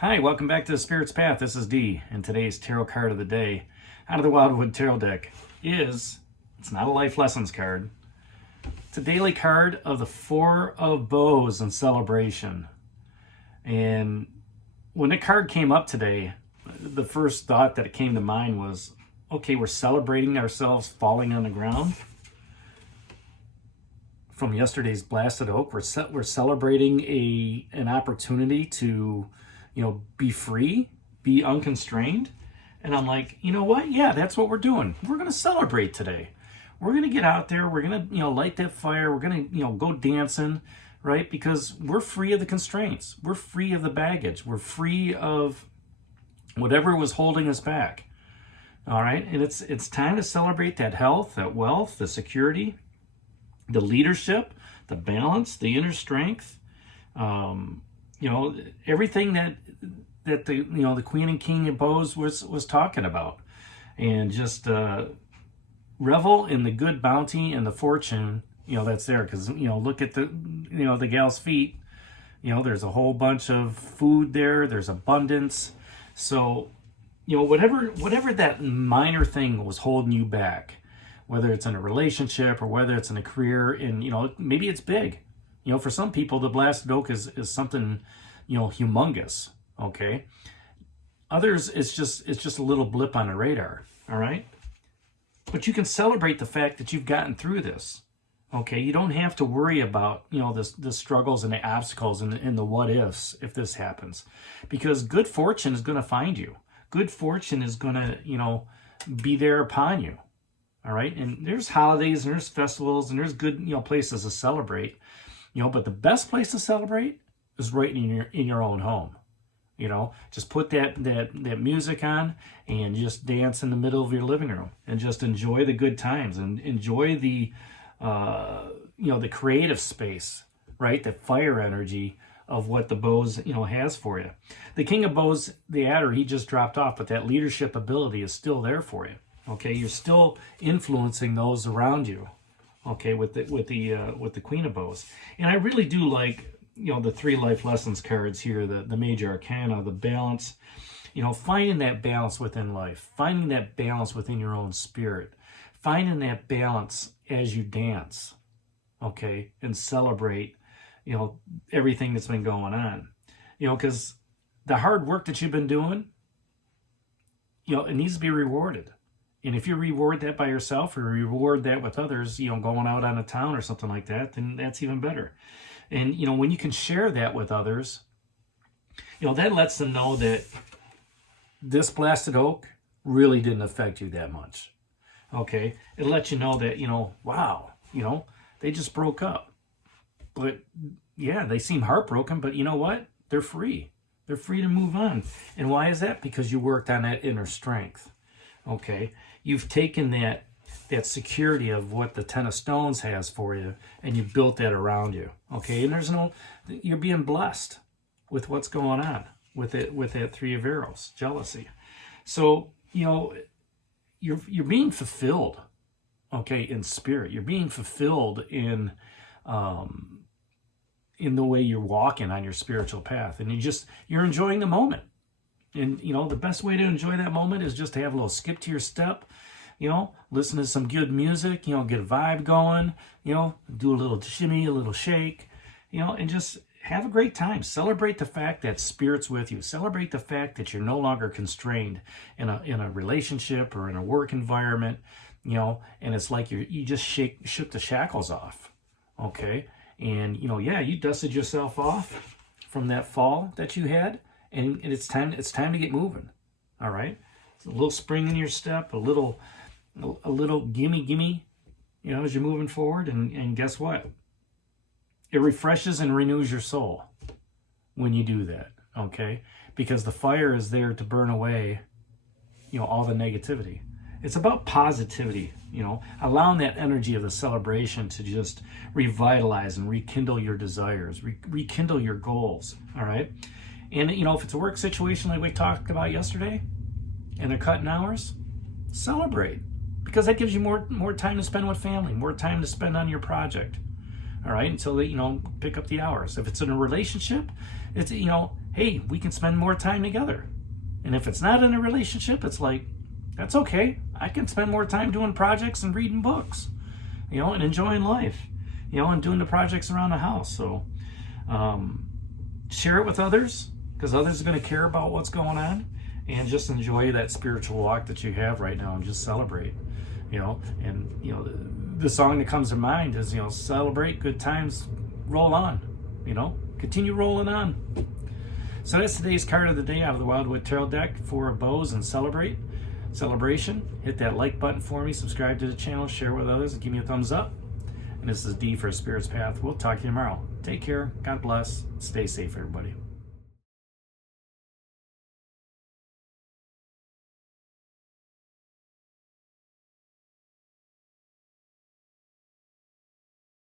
Hi, welcome back to the Spirit's Path. This is Dee, and today's tarot card of the day out of the Wildwood Tarot deck it's not a life lessons card. It's a daily card of the Four of Bows in celebration. And when the card came up today, the first thought that came to mind was, okay, we're celebrating ourselves falling on the ground from yesterday's blasted oak. We're celebrating an opportunity to be free, be unconstrained. And I'm like, you know what? Yeah, that's what we're doing. We're going to celebrate today. We're going to get out there. We're going to, light that fire. We're going to, go dancing, right? Because we're free of the constraints. We're free of the baggage. We're free of whatever was holding us back. All right. And it's time to celebrate that health, that wealth, the security, the leadership, the balance, the inner strength, everything that the Queen and King of Bows was talking about, and just revel in the good bounty and the fortune that's there. Because look at the gal's feet. There's a whole bunch of food there. There's abundance. So whatever that minor thing was holding you back, whether it's in a relationship or whether it's in a career, and maybe it's big. For some people, the blasted oak is something humongous. Okay. Others, it's just a little blip on the radar. All right. But you can celebrate the fact that you've gotten through this. Okay. You don't have to worry about the struggles and the obstacles and the what ifs if this happens, because good fortune is going to find you. Good fortune is going to be there upon you. All right. And there's holidays and there's festivals and there's good places to celebrate. But the best place to celebrate is right in your own home. Just put that music on and just dance in the middle of your living room and just enjoy the good times and enjoy the creative space, right? The fire energy of what the bows has for you. The King of Bows, the adder, he just dropped off, but that leadership ability is still there for you. Okay, you're still influencing those around you. Okay, with the Queen of Bows. And I really do like the three life lessons cards here, the major arcana, the balance, finding that balance within life, finding that balance within your own spirit, finding that balance as you dance, okay, and celebrate everything that's been going on, because the hard work that you've been doing, it needs to be rewarded. And if you reward that by yourself or reward that with others, going out on a town or something like that, then that's even better. And, when you can share that with others, that lets them know that this blasted oak really didn't affect you that much. Okay. It lets you know that, wow, they just broke up. But yeah, they seem heartbroken, but you know what? They're free. They're free to move on. And why is that? Because you worked on that inner strength. Okay, you've taken that security of what the Ten of Stones has for you, and you've built that around you. Okay, and you're being blessed with what's going on with that Three of Arrows, jealousy. So you're being fulfilled. Okay, in spirit, you're being fulfilled in the way you're walking on your spiritual path, and you're enjoying the moment. And, the best way to enjoy that moment is just to have a little skip to your step, listen to some good music, get a vibe going, do a little shimmy, a little shake, and just have a great time. Celebrate the fact that spirit's with you. Celebrate the fact that you're no longer constrained in a relationship or in a work environment, and it's like you just shook the shackles off. Okay. And, you dusted yourself off from that fall that you had. And it's time to get moving. All right. So a little spring in your step, a little gimme, as you're moving forward. And guess what? It refreshes and renews your soul when you do that. Okay. Because the fire is there to burn away, all the negativity. It's about positivity, allowing that energy of the celebration to just revitalize and rekindle your desires, rekindle your goals. All right. And, if it's a work situation like we talked about yesterday and they're cutting hours, celebrate, because that gives you more time to spend with family, more time to spend on your project. All right. Until they, pick up the hours. If it's in a relationship, it's, hey, we can spend more time together. And if it's not in a relationship, it's like, that's okay. I can spend more time doing projects and reading books, you know, and enjoying life, you know, and doing the projects around the house. So share it with others, because others are going to care about what's going on, and just enjoy that spiritual walk that you have right now and just celebrate, you know. And, you know, the song that comes to mind is, you know, celebrate good times, roll on, you know, continue rolling on. So that's today's card of the day out of the Wildwood Tarot deck for bows and celebration. Hit that like button for me, subscribe to the channel, share with others, and give me a thumbs up. And this is D for Spirit's Path. We'll talk to you tomorrow. Take care. God bless. Stay safe, everybody.